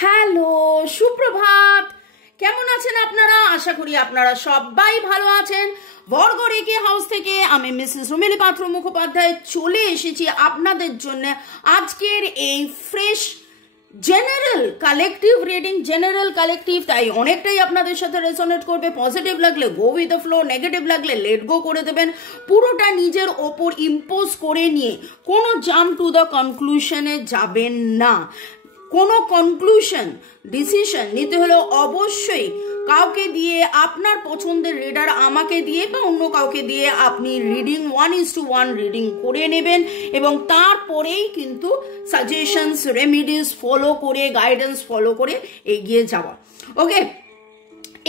Hello, সুপ্রভাত। কেমন আছেন আপনারা? আশা করি আপনারা সবাই ভালো আছেন। বর্গ রেখে হাউস থেকে আমি মিসেস রুমেলি পাত্র মুখোপাধ্যায় চলে এসেছি আপনাদের জন্য আজকের এই fresh general collective reading. General collective তাই অনেকটাই আপনাদের সাথে রেজোনেট করবে। পজিটিভ লাগলে go with the flow, negative লাগলে লেট গো করে দেবেন। পুরোটা নিজের ওপর ইম্পোজ করে নিয়ে কোনো জাম্প টু দ্য কনক্লুশনে যাবেন না। কোনো কনক্লুশন ডিসিশন নিতে হলে অবশ্যই কাউকে দিয়ে, আপনার পছন্দের রিডার আমাকে দিয়ে বা অন্য কাউকে দিয়ে আপনি রিডিং 1:1 রিডিং করে নেবেন এবং তারপরেই কিন্তু সাজেশনস, রেমিডিস ফলো করে, গাইডেন্স ফলো করে এগিয়ে যাওয়া। ওকে,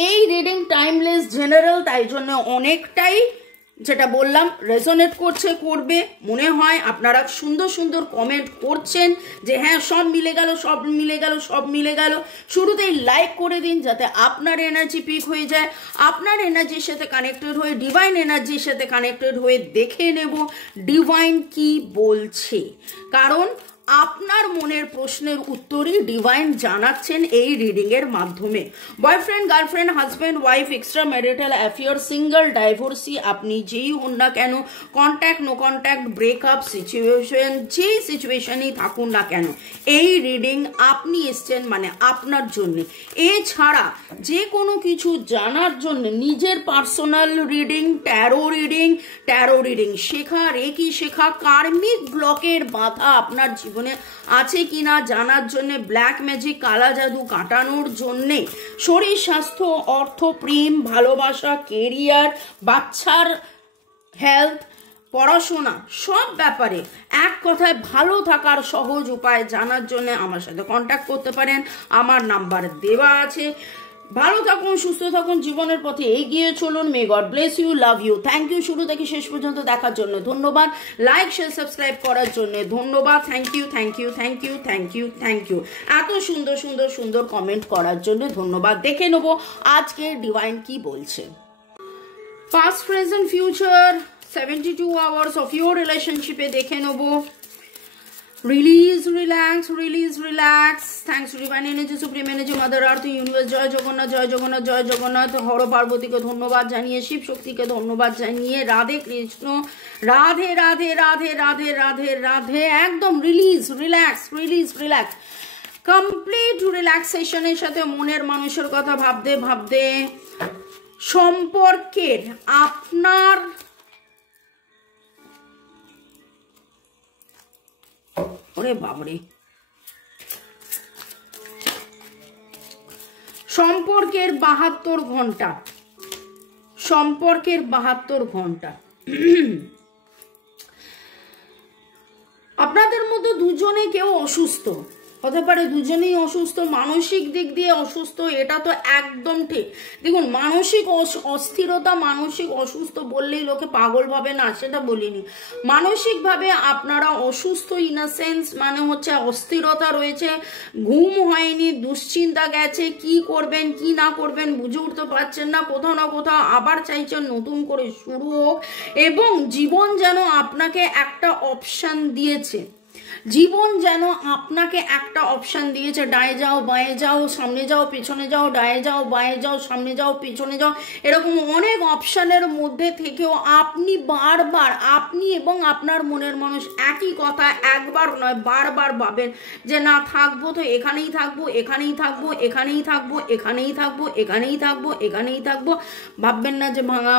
এই রিডিং টাইমলেস জেনারেল, তাই জন্য অনেকটাই যেটা বললাম রেজোনেট করবে। মনে হয় আপনারা সুন্দর সুন্দর কমেন্ট করছেন যে হ্যাঁ সব মিলে গেল, সব মিলে গেল, সব মিলে গেল। শুরুতেই লাইক করে দিন যাতে আপনার এনার্জি পিক হয়ে যায়। আপনার এনার্জির সাথে কানেক্টেড হয়ে, ডিভাইন এনার্জির সাথে কানেক্টেড হয়ে দেখে নেব ডিভাইন কি বলছে, কারণ আপনার মনের প্রশ্নের উত্তরই ডিভাইন জানাচ্ছেন এই রিডিং এর মাধ্যমে। Boyfriend, girlfriend, husband, wife, extra marital affair, single, divorcee, আপনি যেই হন না কেন, contact, no contact, breakup situation, যেই সিচুয়েশনেই থাকুন না কেন, এই রিডিং আপনি এসছেন মানে আপনার জন্য। এছাড়া যে কোনো কিছু জানার জন্য নিজের পার্সোনাল রিডিং, ট্যারো রিডিং শেখা, রেকি শেখা, কার্মিক ব্লকের বাধা আপনার জীবনে আছে কিনা জানার জন্য, ব্ল্যাক ম্যাজিক, কালা জাদু কাটানোর জন্য, শরীর স্বাস্থ্য, অর্থ, প্রেম, ভালোবাসা, কেরিয়ার, বাচ্চার হেলথ, পড়াশোনা, সব ব্যাপারে এক কথায় ভালো থাকার সহজ উপায় জানার জন্য আমার সাথে কন্ট্যাক্ট করতে পারেন। আমার নাম্বার দেওয়া আছে। ভালো থাকুন, সুস্থ থাকুন, জীবনের পথে এগিয়ে চলুন। May God bless you, love you, thank you. শুরু থেকে শেষ পর্যন্ত দেখার জন্য ধন্যবাদ। লাইক, শেয়ার, সাবস্ক্রাইব করার জন্য ধন্যবাদ। Thank you, thank you, thank you, thank you, thank you. এত সুন্দর সুন্দর সুন্দর কমেন্ট করার জন্য ধন্যবাদ। দেখে নেব আজকে ডিভাইন কি বলছে। Past, present, future, 72 hours of your relationship এ দেখে নেব। Release, relax. Thanks to divine energy, supreme energy, mother earth, universe, জয় জগন্নাথ, জয় জগন্নাথ, জয় জগন্নাথ। হর পার্বতীকে ধন্যবাদ জানিয়ে, শিব শক্তিকে ধন্যবাদ জানিয়ে, রাধে কৃষ্ণ, রাধে রাধে রাধে রাধে রাধে রাধে। একদম রিলিজ, রিল্যাক্স, কমপ্লিট রিল্যাক্সেশনের সাথে মনের মানুষের কথা ভাবতে ভাবতে সম্পর্কের আপনার বাবরে সম্পর্কের 72 ঘন্টা, আপনাদের মধ্যে দুজনে কেউ অসুস্থ হতে পারে, দুজনেই অসুস্থ, মানসিক দিক দিয়ে অসুস্থ, এটা তো একদম ঠিক। দেখুন, মানসিক অস্থিরতা, মানসিক অসুস্থ বললেই লোকে পাগল ভাবে না, সেটা বলিনি। মানসিকভাবে আপনারা অসুস্থ ইন আ সেন্স, মানে হচ্ছে অস্থিরতা রয়েছে, ঘুম হয়নি, দুশ্চিন্তা গেছে, কি করবেন কি না করবেন বুঝে উঠতে পারছেন না, কোথাও না কোথাও আবার চাইছেন নতুন করে শুরু হোক, এবং জীবন যেন আপনাকে একটা অপশন দিয়েছে। ডায়ে যাও, বাঁয়ে যাও, সামনে যাও, পেছনে যাও, ডায়ে যাও, বাঁয়ে যাও, সামনে যাও, পেছনে যাও, এরকম অনেক অপশনের মধ্যে থেকেও আপনি বারবার, আপনি এবং আপনার মনের মানুষ একই কথা একবার নয় বারবার ভাবেন যে না, থাকবো তো এখানেই থাকবো, এখানেই থাকবো, এখানেই থাকবো, এখানেই থাকবো, এখানেই থাকবো, এখানেই থাকবো। ভাববেন না যে ভাঙা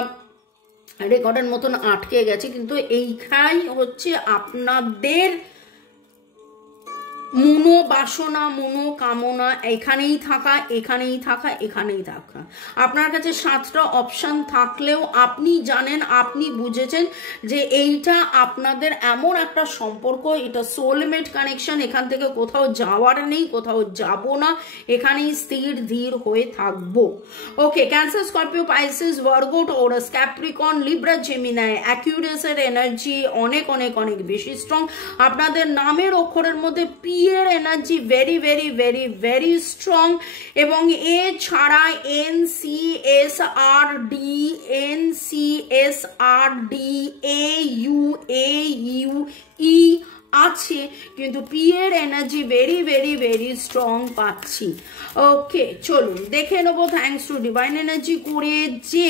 রেকর্ডের মতন আটকে গেছে, কিন্তু এইখাই হচ্ছে আপনাদের মনোবাসনা, মনোকামনা, এখানেই থাকা, এখানেই থাকা, এখানেই থাকা। আপনার কাছে 7টা অপশন থাকলেও আপনি জানেন, আপনি বুঝেছেন যে এইটা আপনাদের এমন একটা সম্পর্ক, এটা সোলমেট কানেকশন, এখান থেকে কোথাও যাওয়ার নেই, কোথাও যাব না, এখানেই স্থির ধীর হয়ে থাকবো। Okay, Cancer, Scorpio, Pisces, Virgo, Taurus, Capricorn, Libra, Gemini, অ্যাকিউরাসের এনার্জি অনেক অনেক অনেক বেশি স্ট্রং। আপনাদের নামের অক্ষরের মধ্যে পি এর energy very very very very strong, এবং এছাড়া NCSRD, AU, আছে, কিন্তু পি এর energy very very very strong পাচ্ছি। ওকে, চলুন দেখে নেবো থ্যাঙ্কস টু ডিভাইন এনার্জি করে যে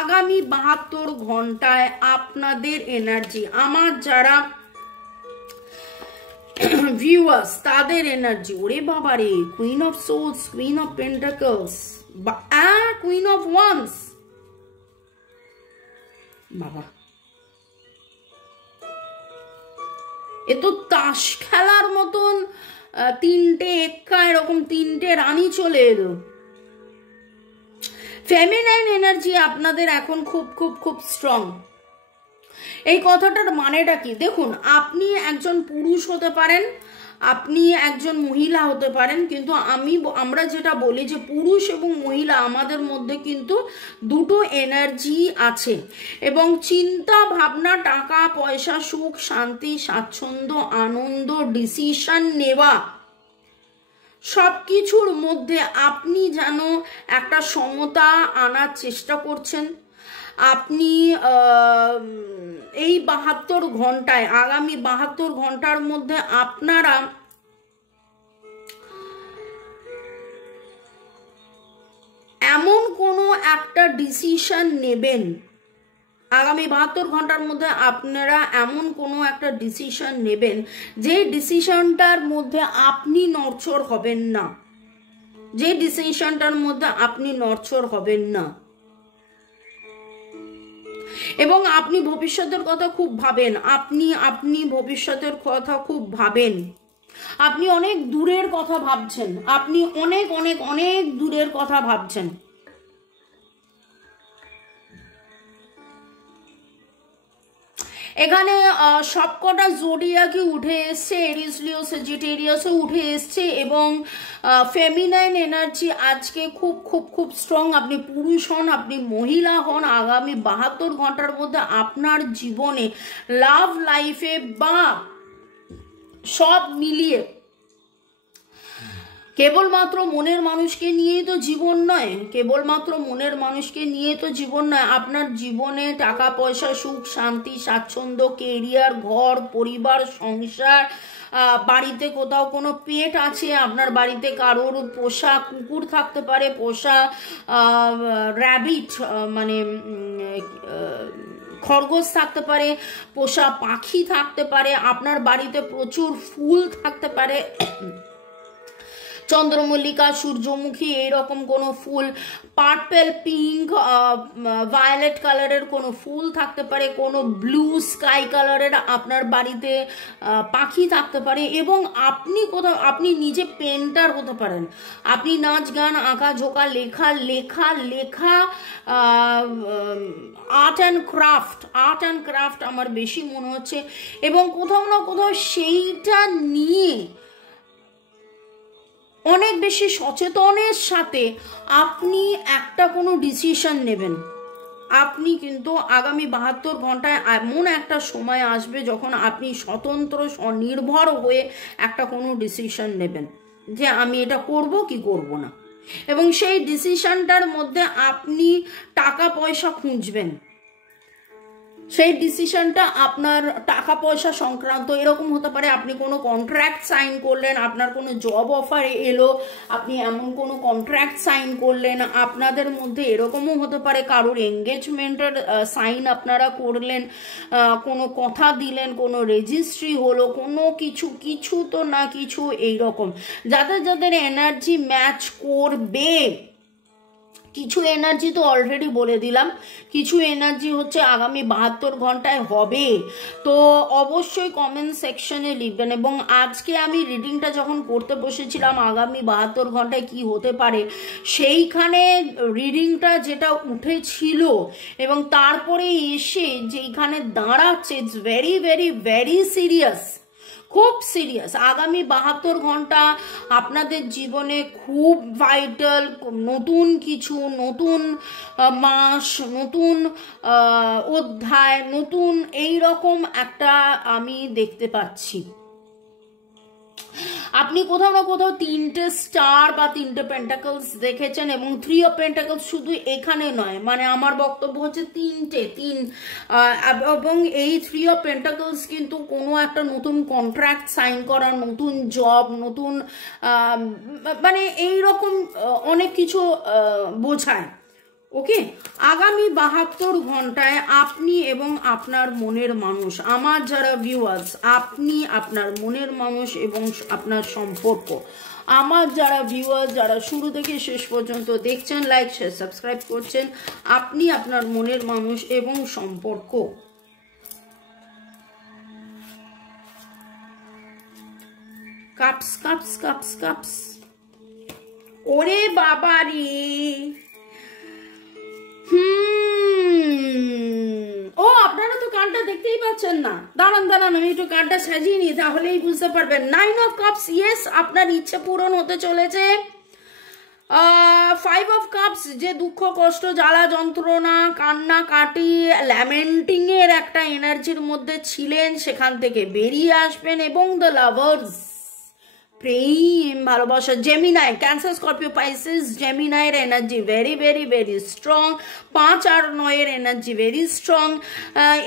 আগামী 72 ঘন্টায় আপনাদের এনার্জি, আমার যারা ভিউয়ার্স তাদের এনার্জি। ওরে বাবা রে, queen of souls, queen of pentacles, queen of wands, বাবা এ তো তাস খেলার মতন তিনটে এক্কা এরকম তিনটে রানী চলে এলো। ফেমিনাইন এনার্জি আপনাদের এখন খুব খুব খুব স্ট্রং। এই কথাটার মানেটা কি দেখুন, আপনি একজন পুরুষ হতে পারেন, আপনি একজন মহিলা হতে পারেন, কিন্তু আমরা যেটা বলি যে পুরুষ এবং মহিলা আমাদের মধ্যে কিন্তু দুটো এনার্জি আছে, এবং চিন্তা ভাবনা, টাকা পয়সা, সুখ শান্তি, স্বাচ্ছন্দ্য, আনন্দ, ডিসিশন নেওয়া, সবকিছুর মধ্যে আপনি যেন একটা সমতা আনার চেষ্টা করছেন। আপনি এই 72 ঘন্টায়, আগামী 72 ঘন্টার মধ্যে আপনারা এমন কোনো একটা ডিসিশন নেবেন, আগামী 72 ঘন্টার মধ্যে আপনারা এমন কোনো একটা ডিসিশন নেবেন যে ডিসিশনটার মধ্যে আপনি নড়চড় হবেন না, যে ডিসিশনটার মধ্যে আপনি নড়চড় হবেন না, এবং আপনি ভবিষ্যতের কথা খুব ভাবেন, আপনি ভবিষ্যতের কথা খুব ভাবেন, আপনি অনেক দূরের কথা ভাবছেন, আপনি অনেক অনেক অনেক দূরের কথা ভাবছেন। এখানে সবকটা জোডিয়াকই উঠে এসছে, এরিস লিও স্যাজিটেরিয়াসও উঠে এসছে, এবং ফেমিনাইন এনার্জি আজকে খুব খুব খুব স্ট্রং। আপনি পুরুষ হন, আপনি মহিলা হন, আগামী 72 ঘন্টার মধ্যে আপনার জীবনে লাভ লাইফে বা সব মিলিয়ে, কেবলমাত্র মনের মানুষকে নিয়েই তো জীবন নয়, কেবলমাত্র মনের মানুষকে নিয়ে তো জীবন নয়, আপনার জীবনে টাকা পয়সা, সুখ শান্তি, স্বাচ্ছন্দ্য, কেরিয়ার, ঘর পরিবার, সংসার, বাড়িতে কোথাও কোনো পেট আছে, আপনার বাড়িতে কারোর পোষা কুকুর থাকতে পারে, পোষা র্যাবিট মানে খরগোশ থাকতে পারে, পোষা পাখি থাকতে পারে, আপনার বাড়িতে প্রচুর ফুল থাকতে পারে, চন্দ্রমল্লিকা, সূর্যমুখী, এইরকম কোনো ফুল, পার্পেল, পিঙ্ক, ভায়োলেট কালারের কোনো ফুল থাকতে পারে, কোনো ব্লু স্কাই কালারের আপনার বাড়িতে পাখি থাকতে পারে, এবং আপনি নিজে পেন্টার হতে পারেন, আপনি নাচ গান আঁকা ঝোঁকা লেখা আর্ট অ্যান্ড ক্রাফট আমার বেশি মনে হচ্ছে, এবং কোথাও না কোথাও সেইটা নিয়ে অনেক বেশি সচেতনের সাথে আপনি একটা কোনো ডিসিশন নেবেন। আপনি কিন্তু আগামী 72 ঘন্টায় এমন একটা সময় আসবে যখন আপনি স্বতন্ত্র স্বনির্ভর হয়ে একটা কোনো ডিসিশন নেবেন যে আমি এটা করব কি করব না, এবং সেই ডিসিশনটার মধ্যে আপনি টাকা পয়সা খুঁজবেন। সেই ডিসিশনটা আপনার টাকা পয়সা সংক্রান্ত এরকম হতে পারে, আপনি কোনো কন্ট্রাক্ট সাইন করলেন, আপনার কোনো জব অফার এলো, আপনি এমন কোনো কন্ট্রাক্ট সাইন করলেন, আপনাদের মধ্যে এরকমও হতে পারে কারোর এঙ্গেজমেন্টের সাইন আপনারা করলেন, কোনো কথা দিলেন, কোনো রেজিস্ট্রি হলো, কোনো কিছু তো না কিছু এইরকম। যাদের এনার্জি ম্যাচ করবে, কিছু এনার্জি তো অলরেডি বলে দিলাম, কিছু এনার্জি হচ্ছে আগামী 72 ঘন্টায় হবে, তো অবশ্যই কমেন্ট সেকশনে লিখবেন। এবং আজকে আমি রিডিংটা যখন করতে বসেছিলাম আগামী 72 ঘন্টায় কি হতে পারে, সেইখানে রিডিংটা যেটা উঠেছিল এবং তারপরে এসে যেইখানে দাঁড়াচ্ছে, it's very very very serious, খুব সিরিয়াস। আগামী 72 ঘন্টা আপনাদের জীবনে খুব ভাইটাল, নতুন কিছু, নতুন মাস, নতুন অধ্যায়, নতুন এই রকম একটা আমি দেখতে পাচ্ছি। আপনি কোথাও না কোথাও 3টে স্টার বা 3টে পেন্টাকলস দেখেছেন, এবং 3 অফ পেন্টাকলস শুধু এখানে নয়, মানে আমার বক্তব্য হচ্ছে 3টে এবং এই 3 অফ পেন্টাকলস কিন্তু কোনো একটা নতুন কন্ট্রাক্ট সাইন করার, নতুন জব, নতুন মানে এইরকম অনেক কিছু বোঝায়। ওকে, আগামী 72 ঘন্টায় আপনি এবং আপনার মনের মানুষ, আমার যারা ভিউয়ার্স, আপনি, আপনার মনের মানুষ এবং আপনার সম্পর্ক, আমার যারা ভিউয়ার্স, যারা শুরু থেকে শেষ পর্যন্ত দেখছেন, লাইক শেয়ার সাবস্ক্রাইব করছেন, আপনি, আপনার মনের মানুষ এবং সম্পর্ক। কাপস কাপস কাপস কাপস, ওরে বাবা রে, ও আপনারা তো কার্ডটা দেখতেই পাচ্ছেন না, দাঁড়ান দাঁড়ান আমি একটু কার্ডটা সাজিয়ে নিই, তাহলেই বুঝতে পারবেন। 9 অফ কাপস, ইয়েস, আপনার ইচ্ছে পূরণ হতে চলেছে। 5 অফ কাপস, যে দুঃখ কষ্ট জ্বালা যন্ত্রণা কান্না কাটি ল্যামেন্টিং এর একটা এনার্জির মধ্যে ছিলেন, সেখান থেকে বেরিয়ে আসবেন। এবং দ্য লাভার্স, প্রেম ভালোবাসা, জেমিনাই, ক্যান্সার স্করপিও পাইসিস, জেমিনাইয়ের energy very very very strong, 5 আর 9 এর এনার্জি ভেরি স্ট্রং,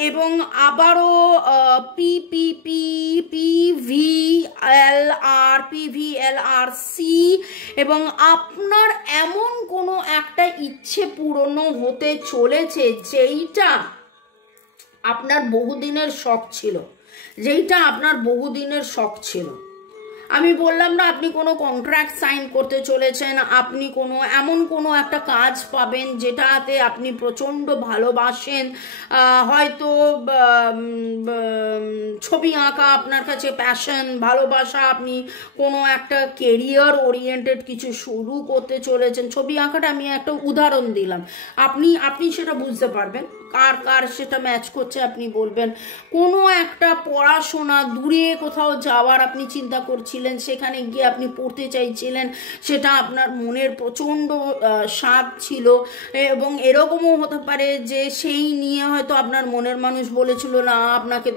এবং আবারও PVLR এবং আপনার এমন কোনো একটা ইচ্ছে পূরণ হতে চলেছে যেইটা আপনার বহুদিনের শখ ছিল, আমি বললাম না, আপনি কোনো কন্ট্রাক্ট সাইন করতে চলেছেন, আপনি এমন কোনো একটা কাজ পাবেন যেটাতে আপনি প্রচণ্ড ভালোবাসেন, হয়তো ছবি আঁকা আপনার কাছে প্যাশন, ভালোবাসা, আপনি কোনো একটা কেরিয়ার ওরিয়েন্টেড কিছু শুরু করতে চলেছেন। ছবি আঁকাটা আমি একটা উদাহরণ দিলাম, আপনি সেটা বুঝতে পারবেন, কার সেটা ম্যাচ করছে আপনি বলবেন। কোনো একটা পড়াশোনা, দূরে কোথাও যাওয়ার আপনি চিন্তা করছিলেন, সেখানে গিয়ে আপনি পড়তে চাইছিলেন, সেটা আপনার মনের প্রচণ্ড স্বাদ ছিল। এবং এরকমও হতে পারে যে সেই নিয়ে হয়তো আপনার মনের মানুষ বলেছিল না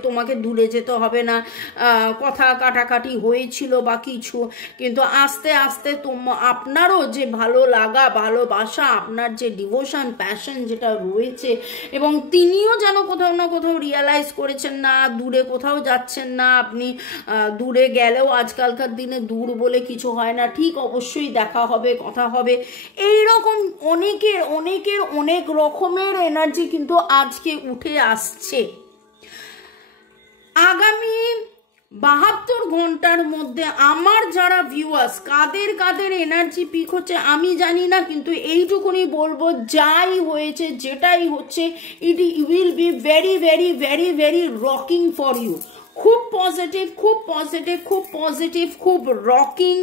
তোমাকে দূরে যেতে হবে না, কথা কাটাকাটি হয়েছিল বা কিছু, কিন্তু আস্তে আস্তে আপনারও যে ভালো লাগা, ভালোবাসা, আপনার যে ডিভোশন, প্যাশন যেটা রয়েছে, এবং তিনিও যেন কোথাও না কোথাও রিয়ালাইজ করেছেন না, দূরে কোথাও যাচ্ছেন না আপনি। দূরে গেলেও আজকালকার দিনে দূর বলে কিছু হয় না, ঠিক অবশ্যই দেখা হবে, কথা হবে, এইরকম অনেকের অনেক রকমের এনার্জি কিন্তু আজকে উঠে আসছে। আগামী 72 ঘন্টার মধ্যে আমার যারা ভিউয়ার্স, কাদের এনার্জি পিক হচ্ছে আমি জানি না, কিন্তু এইটুকুনি বলবো, যাই হয়েছে, যেটাই হচ্ছে, it will be very very very very rocking for you. খুব পজিটিভ, খুব রকিং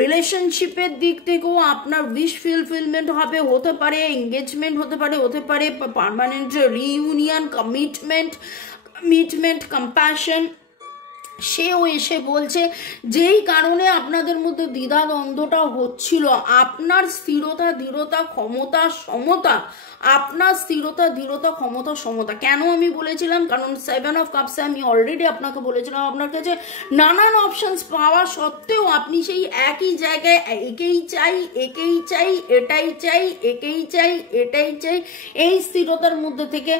রিলেশনশিপের দিক থেকেও আপনার উইশ ফুলফিলমেন্ট হবে, হতে পারে এঙ্গেজমেন্ট, হতে পারে পার্মানেন্ট রিইউনিয়ন, কমিটমেন্ট, কম্প্যাশন। সেও এসে বলছে যেই কারণে আপনাদের মধ্যে দ্বিধাদ্বন্দ্বটা হচ্ছিল, আপনার স্থিরতা, দৃঢ়তা, ক্ষমতা, সমতা, আপনার স্থিরতা, দৃঢ়তা, ক্ষমতা, সমতা। কেন আমি বলেছিলাম? কারণ 7 অফ কাপসে আমি অলরেডি আপনাকে বলেছিলাম, আপনার কাছে নানান অপশনস পাওয়া সত্ত্বেও আপনি সেই একই জায়গায় একেই চাই, এটাই চাই, এই স্থিরতার মধ্যে থেকে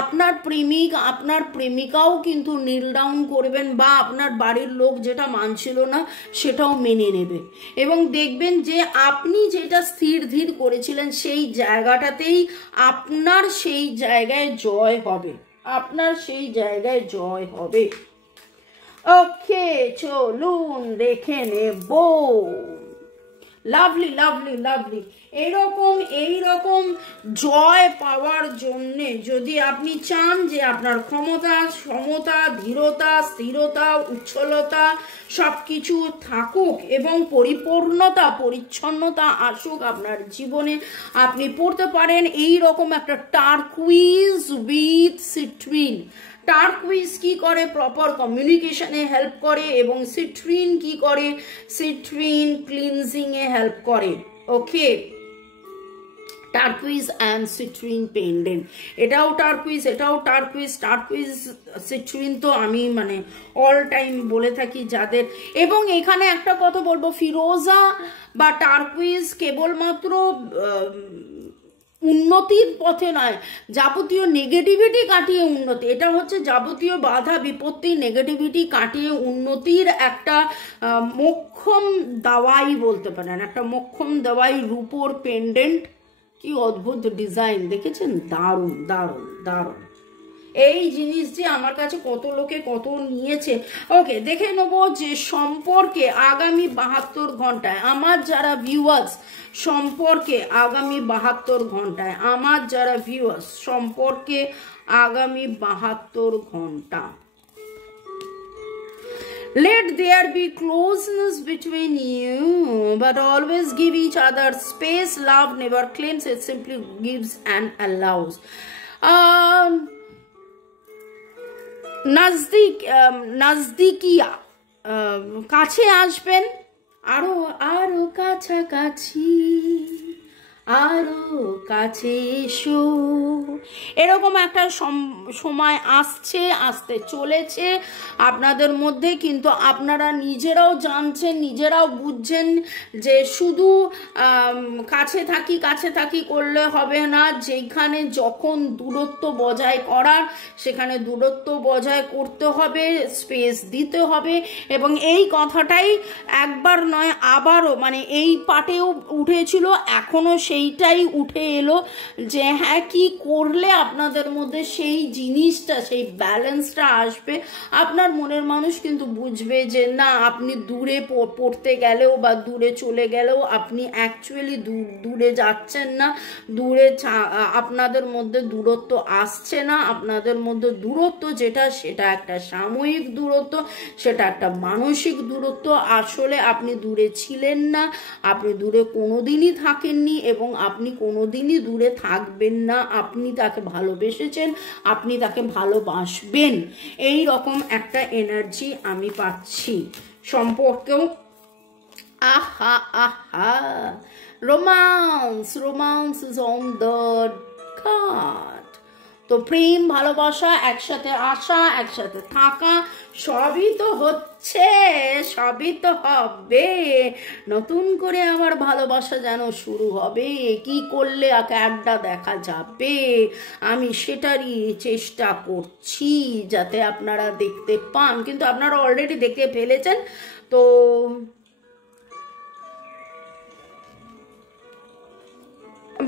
আপনার প্রেমিক, আপনার প্রেমিকাও কিন্তু নীল ডাউন করবেন, বা আপনার বাড়ির লোক যেটা মানছিল না সেটাও মেনে নেবে, এবং দেখবেন যে আপনি যেটা স্থির ধীর করেছিলেন সেই জায়গাটাতেই আপনার সেই জায়গায় জয় হবে। ওকে, চলুন দেখে নেব। লাভলি। এইরকম জয় পাওয়ার জন্যে যদি আপনি চান যে আপনার ক্ষমতা, সমতা, ধীরতা, স্থিরতা, উচ্ছলতা সবকিছু থাকুক এবং পরিপূর্ণতা, পরিচ্ছন্নতা আসুক আপনার জীবনে, আপনি পড়তে পারেন এইরকম একটা টার্কুইজ উইথ সিট্রিন। টার্কুইজ কি করে? প্রপার কমিউনিকেশনে হেল্প করে, এবং সিট্রিন কি করে? সিট্রিন ক্লিনজিং এ হেল্প করে। ওকে, টার্কুইজ অ্যান্ড সিট্রিন পেন্ডেন্ট, এটাও টার্কুইজ, এটাও টার্কুইজ। টার্কুইজ সিট্রিন তো আমি মানে অল টাইম বলে থাকি যাদের। এবং এখানে একটা কথা বলবো, ফিরোজা বা টার্কুইজ কেবলমাত্র উন্নতির পথে নয়, যাবতীয় নেগেটিভিটি কাটিয়ে উন্নতি, এটা হচ্ছে যাবতীয় বাধা বিপত্তি নেগেটিভিটি কাটিয়ে উন্নতির একটা মোক্ষম দাওয়াই বলতে পারেন, একটা মোক্ষম দাওয়াই। রূপোর পেন্ডেন্ট, কি অদ্ভুত ডিজাইন দেখেছেন, দারুণ দারুণ দারুণ। এই জিনিসটি আমার কাছে কত লোকে কত নিয়েছে। ওকে, দেখে নেবো যে সম্পর্কে আগামী 72 ঘন্টায় আমার যারা ভিউয়ার্স, সম্পর্কে আগামী 72 ঘন্টায় আমার যারা ভিউয়ার্স, সম্পর্কে আগামী 72 ঘন্টা। Let there be closeness between you, but always give each other space. Love never claims, it simply gives and allows. নাজদিকিয়া, কাছে আসবেন, আরো আরো কাছাকাছি, আরো কাছে এসো, এরকম একটা সময় আসছে, আসতে চলেছে আপনাদের মধ্যে। কিন্তু আপনারা নিজেরাও জানছেন, নিজেরাও বুঝছেন যে শুধু কাছে থাকি কাছে থাকি করলে হবে না, যেখানে যখন দূরত্ব বজায় করার সেখানে দূরত্ব বজায় করতে হবে, স্পেস দিতে হবে। এবং এই কথাটাই একবার নয় আবারও মানে এই পার্টেও উঠেছিল, এখনো সেইটাই উঠে এলো যে হ্যাঁ কি করলে আপনাদের মধ্যে সেই জিনিসটা, সেই ব্যালেন্সটা আসবে। আপনার মনের মানুষ কিন্তু বুঝবে যে না, আপনি দূরে পড়তে গেলেও বা দূরে চলে গেলেও আপনি অ্যাকচুয়ালি দূরে যাচ্ছেন না, দূরে আপনাদের মধ্যে দূরত্ব আসছে না। আপনাদের মধ্যে দূরত্ব যেটা, সেটা একটা সাময়িক দূরত্ব, সেটা একটা মানসিক দূরত্ব। আসলে আপনি দূরে ছিলেন না, আপনি দূরে কোনোদিনই থাকেননি এবং আপনি কোনোদিনই দূরে থাকবেন না। আপনি তাকে ভালোবেসেছেন, আপনি তাকে ভালোবাসবেন, এই রকম একটা এনার্জি আমি পাচ্ছি সম্পর্কেও। আহা আহা, romance, romance is on the card. তো প্রেম ভালোবাসা, একসাথে আসা, একসাথে থাকা, সবই তো হচ্ছে, সবই তো হবে। নতুন করে আবার ভালোবাসা যেন শুরু হবে, কি করলে আড্ডা দেখা যাবে, আমি সেটারই চেষ্টা করছি যাতে আপনারা দেখতে পান। কিন্তু আপনারা অলরেডি দেখে ফেলেছেন। তো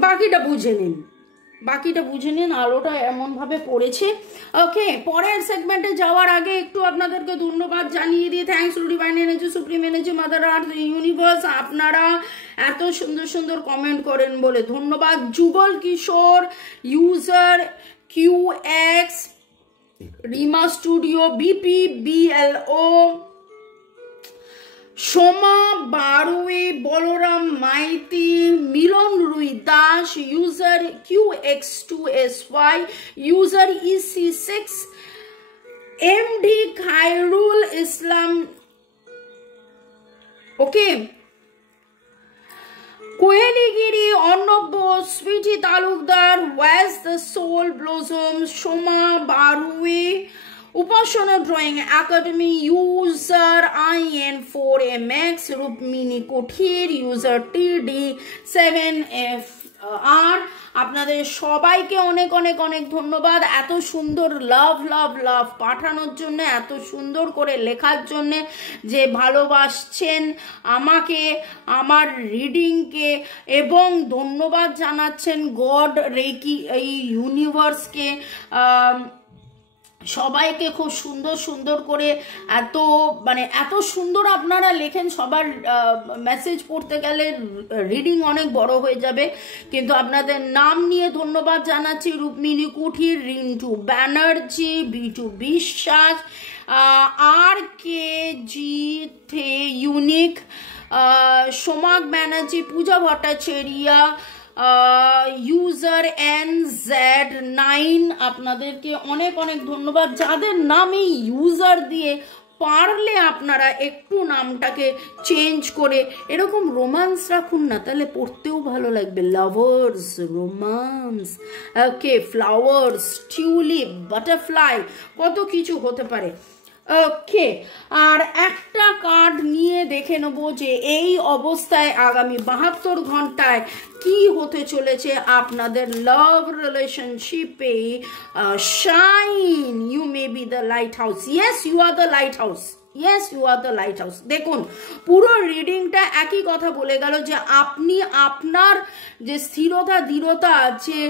বাকিটা বুঝে নিন, বাকিটা বুঝে নিন, আলোটা এমনভাবে পড়েছে। ওকে, পরের সেগমেন্টে যাওয়ার আগে একটু আপনাদেরকে ধন্যবাদ জানিয়ে দিয়ে, thanks to divine energy, supreme energy, mother earth, universe, আপনারা এত সুন্দর সুন্দর কমেন্ট করেন বলে ধন্যবাদ। Jugal Kishore, user QX, Rima studio, BP BLO, Soma Barui, Balaram Maiti, Milan Rui Das, user QX2SY, user EC6, MD Khairul Islam, okay, Koyeligiri, Arnab, Sweety Talukdar, was the soul blossom, Soma Barui, Upasana drawing academy, user IN4MX, Rupmini Kuthir, user TD7FR। আপনাদের সবাইকে অনেক অনেক অনেক ধন্যবাদ এত সুন্দর লাভ লাভ লাভ পাঠানোর জন্য, এত সুন্দর করে লেখার জন্য, যে ভালোবাসছেন আমাকে, আমার রিডিংকে, এবং ধন্যবাদ জানাচ্ছেন গড, রেকি, এই ইউনিভার্সকে, সবাইকে খুব সুন্দর সুন্দর করে এত মানে এত সুন্দর আপনারা লেখেন। সবার মেসেজ পড়তে গেলে রিডিং অনেক বড় হয়ে যাবে, কিন্তু আপনাদের নাম নিয়ে ধন্যবাদ জানাচ্ছি। Rupmini Kuthir, Rintu Banerjee, Bitu Biswas, RKG the unique, Somak Banerjee, Puja Bhattacharya, user NZ9, আপনাদেরকে অনেক অনেক ধন্যবাদ। যাদের নাম এই ইউজার দিয়ে পারলে আপনারা একটু নামটাকে চেঞ্জ করে এরকম রোমান্স রাখুন না, তাহলে পড়তেও ভালো লাগবে। লাভার্স, রোমান্স, ওকে, ফ্লাওয়ার্স, টিউলিপ, বাটারফ্লাই, কত কিছু হতে পারে। ওকে, আর একটা কার্ড নিয়ে দেখে নেবো যে এই অবস্থায় আগামী 72 ঘন্টায় কি হতে চলেছে আপনাদের লাভ রিলেশনশিপে। Shine, you may be the lighthouse. Yes, you are the lighthouse. Yes, you are the lighthouse. দেখুন, পুরো রিডিংটা একই কথা বলে গেল যে আপনি আপনার যে স্থিরতা, দৃঢ়তা, যে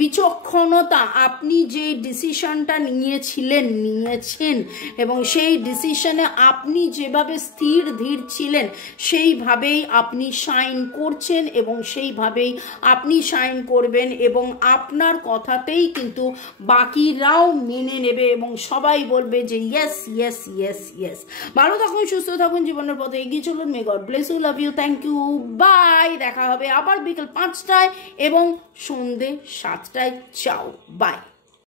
বিচক্ষণতা, আপনি যে ডিসিশনটা নিয়েছেন এবং সেই ডিসিশনে আপনি যেভাবে স্থির ধীর ছিলেন সেইভাবেই আপনি শাইন করছেন এবং সেইভাবেই আপনি শাইন করবেন, এবং আপনার কথাতেই কিন্তু বাকিরাও মেনে নেবে এবং সবাই বলবে যে ইয়েস ইয়েস ইয়েস ইয়েস। ভালো থাকুন, সুস্থ থাকুন, জীবনের পথে এগিয়ে চলুন। May God bless you, love you, thank you, bye. দেখা হবে আবার বিকেল 5টায় এবং সন্ধে 7টায়। চাও, বাই।